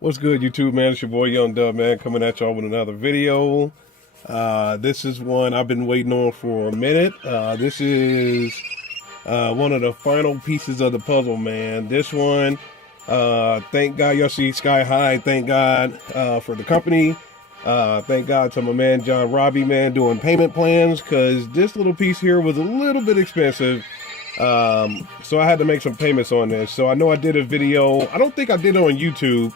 What's good, YouTube, man? It's your boy Young Dub, man, coming at y'all with another video. This is one I've been waiting on for a minute. This is one of the final pieces of the puzzle, man. This one, thank God, y'all see Sky High. Thank God for the company. Thank God to my man John Robbie, man, doing payment plans, because this little piece here was a little bit expensive. So I had to make some payments on this. So I know I did a video. I don't think I did it on YouTube.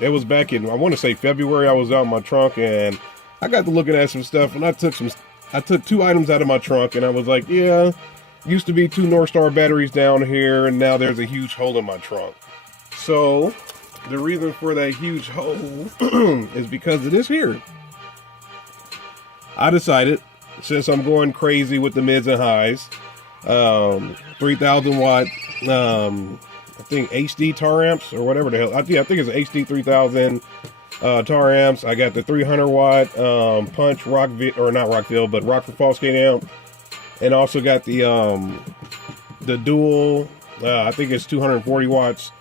It was back in, I want to say February. I was out in my trunk and I got to looking at some stuff, and I took two items out of my trunk, and I was like, yeah, used to be two North Star batteries down here, and now there's a huge hole in my trunk. So the reason for that huge hole is because of this here. I decided, since I'm going crazy with the mids and highs, 3,000 watt, I think HD tar amps or whatever the hell. I think it's HD 3000 tar amps. I got the 300 watt punch not Rock for Fallskate amp, and also got the dual. I think it's 240 watts.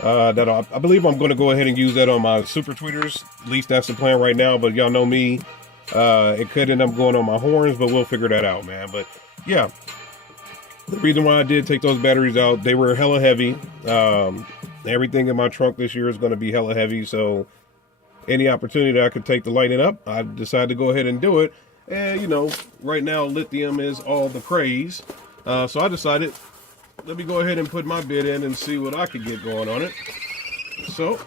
That I believe I'm going to go ahead and use that on my super tweeters. At least that's the plan right now. But y'all know me. It could end up going on my horns, but we'll figure that out, man. But yeah. The reason why I did take those batteries out, they were hella heavy. Everything in my trunk this year is going to be hella heavy. So any opportunity that I could take to lighten it up, I decided to go ahead and do it. And, you know, right now lithium is all the craze. So I decided, let me go ahead and put my bid in and see what I could get going on it. So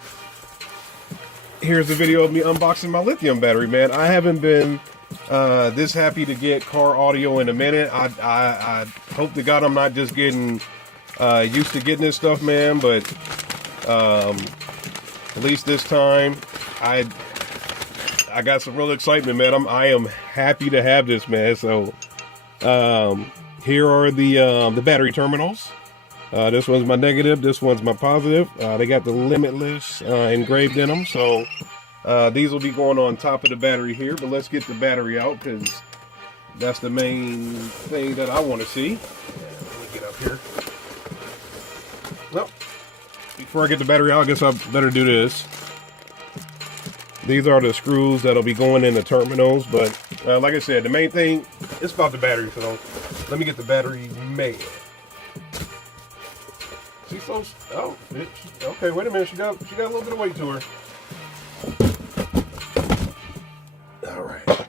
here's the video of me unboxing my lithium battery, man. I haven't been this happy to get car audio in a minute. I hope to God I'm not just getting used to getting this stuff, man, but at least this time I got some real excitement, man. I am happy to have this, man. So here are the battery terminals. This one's my negative, this one's my positive. They got the Limitless engraved in them, so these will be going on top of the battery here. But let's get the battery out, because that's the main thing that I want to see. Let me get up here. Well, before I get the battery out, I guess I better do this. These are the screws that'll be going in the terminals, but like I said, the main thing is about the battery. So let me get the battery made. She's so, oh, okay, wait a minute, she got a little bit of weight to her. All right.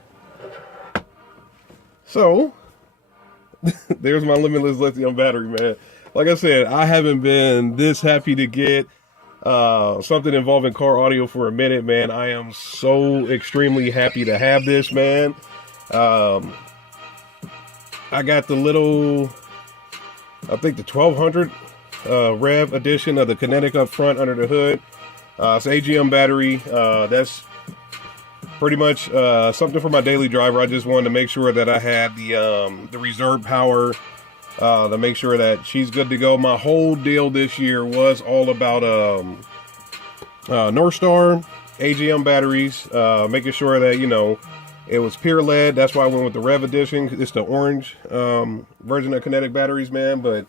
So there's my Limitless Lithium battery, man. Like I said, I haven't been this happy to get something involving car audio for a minute, man. I am so extremely happy to have this, man. I got the little, I think the 1200 Rev edition of the Kinetic up front under the hood. It's AGM battery. That's pretty much something for my daily driver. I just wanted to make sure that I had the reserve power to make sure that she's good to go. My whole deal this year was all about North Star AGM batteries, making sure that, you know, it was pure lead. That's why I went with the Rev edition. It's the orange version of Kinetic batteries, man. But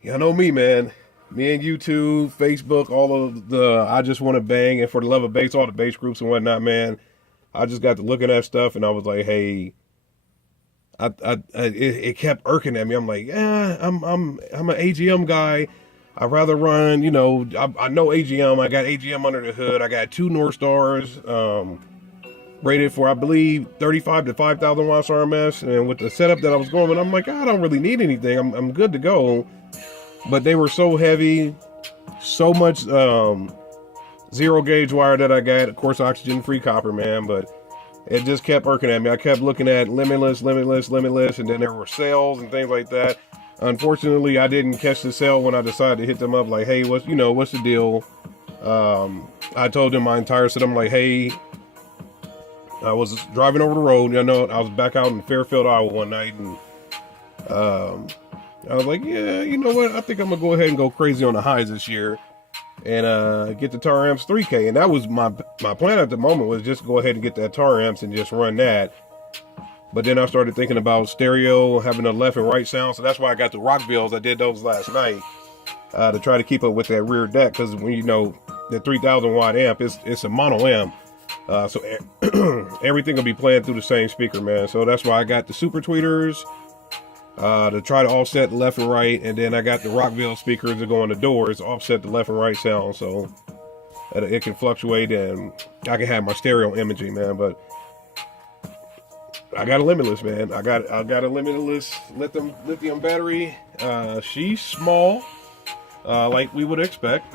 y'all know me, man. Me and YouTube, Facebook, all of the I just want to bang, and for the love of bass, all the bass groups and whatnot, man. I just got to looking at stuff, and I was like, hey, it kept irking at me. I'm like, yeah, I'm an AGM guy. I'd rather run, you know, I know AGM. I got AGM under the hood. I got two North Stars, rated for, I believe, 35 to 5,000 watts RMS. And with the setup that I was going with, I'm like, I don't really need anything. I'm good to go. But they were so heavy, so much zero gauge wire that I got. Of course, oxygen free copper, man. But it just kept irking at me. I kept looking at Limitless, and then there were sales and things like that. Unfortunately, I didn't catch the sale when I decided to hit them up. Like, hey, what's the deal? I told them my entire set. I'm like, hey, I was driving over the road. You know, I was back out in Fairfield, Iowa one night, and I was like, yeah, you know what? I think I'm gonna go ahead and go crazy on the highs this year, and get the tar amps 3K. And that was my plan at the moment, was just go ahead and get that tar amps and just run that. But then I started thinking about stereo, having a left and right sound. So that's why I got the Rockvilles. I did those last night. to try to keep up with that rear deck, because when you know the 3000 watt amp, it's a mono amp, so everything will be playing through the same speaker, man. So that's why I got the super tweeters to try to offset the left and right, and then I got the Rockville speakers that go on the doors to offset the left and right sound, so it can fluctuate and I can have my stereo imaging, man. But I got a Limitless, man. I got a Limitless lithium battery. She's small, like we would expect.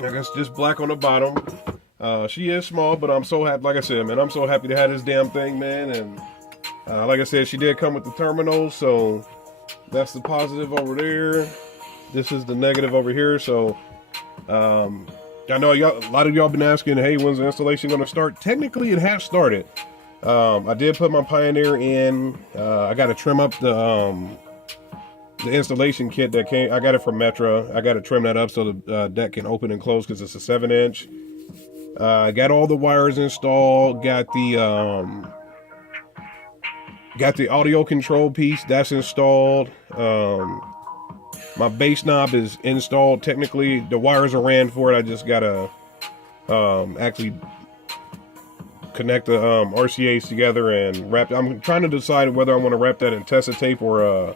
I guess just black on the bottom. She is small, but I'm so happy. Like I said, man, I'm so happy to have this damn thing, man. And like I said, she did come with the terminal, so that's the positive over there. This is the negative over here. So I know a lot of y'all been asking, hey, when's the installation going to start? Technically, it has started. I did put my Pioneer in. I got to trim up the installation kit that came. I got it from Metra. I got to trim that up so the deck can open and close because it's a 7-inch. Got all the wires installed. Got the audio control piece that's installed. My bass knob is installed. Technically, the wires are ran for it. I just gotta actually connect the RCAs together and wrap. I'm trying to decide whether I want to wrap that in Tessa tape or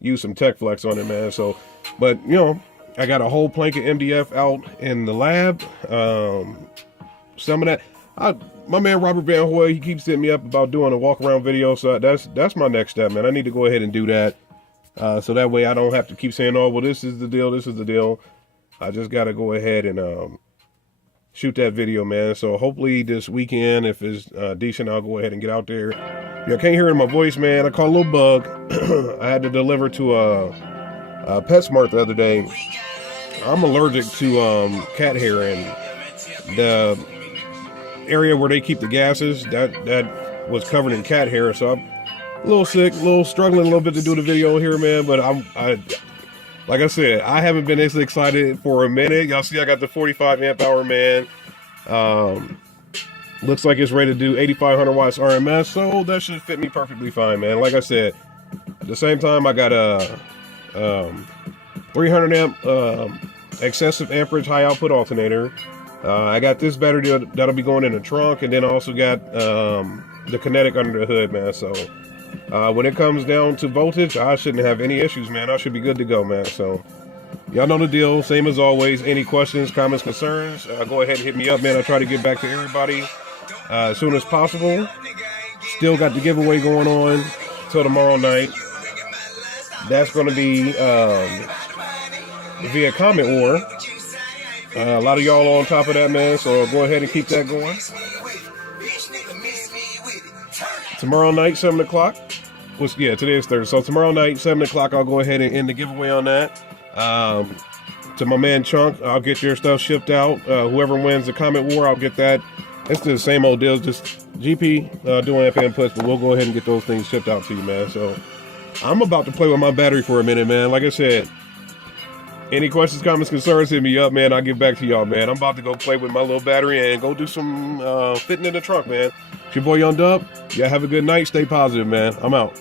use some Tech Flex on it, man. So, but you know, I got a whole plank of MDF out in the lab. Some of that, my man Robert Van Hoy, he keeps hitting me up about doing a walk around video. So that's my next step, man. I need to go ahead and do that. So that way I don't have to keep saying, oh, well, this is the deal, this is the deal. I just got to go ahead and shoot that video, man. So hopefully this weekend, if it's decent, I'll go ahead and get out there. Yeah, I can't hear it in my voice, man. I caught a little bug. I had to deliver to a PetSmart the other day. I'm allergic to cat hair, and the area where they keep the gases, that was covered in cat hair. So I'm a little sick, struggling a little bit to do the video here, man. But like I said, I haven't been this excited for a minute. Y'all see I got the 45 amp hour, man. Looks like it's ready to do 8,500 watts RMS, so that should fit me perfectly fine, man. Like I said, at the same time, I got a 300 amp excessive amperage high output alternator. I got this battery that'll be going in the trunk, and then I also got the kinetic under the hood, man. So when it comes down to voltage, I shouldn't have any issues, man. I should be good to go, man. So y'all know the deal. Same as always. Any questions, comments, concerns, go ahead and hit me up, man. I try to get back to everybody as soon as possible. Still got the giveaway going on till tomorrow night. That's going to be via Comment War. A lot of y'all on top of that, man. So go ahead and keep that going. Tomorrow night, 7 o'clock. Yeah, today is Thursday. So tomorrow night, 7 o'clock, I'll go ahead and end the giveaway on that. To my man Chunk, I'll get your stuff shipped out. Whoever wins the Comment War, I'll get that. It's the same old deal, just GP doing F inputs, but we'll go ahead and get those things shipped out to you, man. So I'm about to play with my battery for a minute, man. Like I said, any questions, comments, concerns, hit me up, man. I'll get back to y'all, man. I'm about to go play with my little battery and go do some fitting in the trunk, man. It's your boy Young Dub. Y'all have a good night. Stay positive, man. I'm out.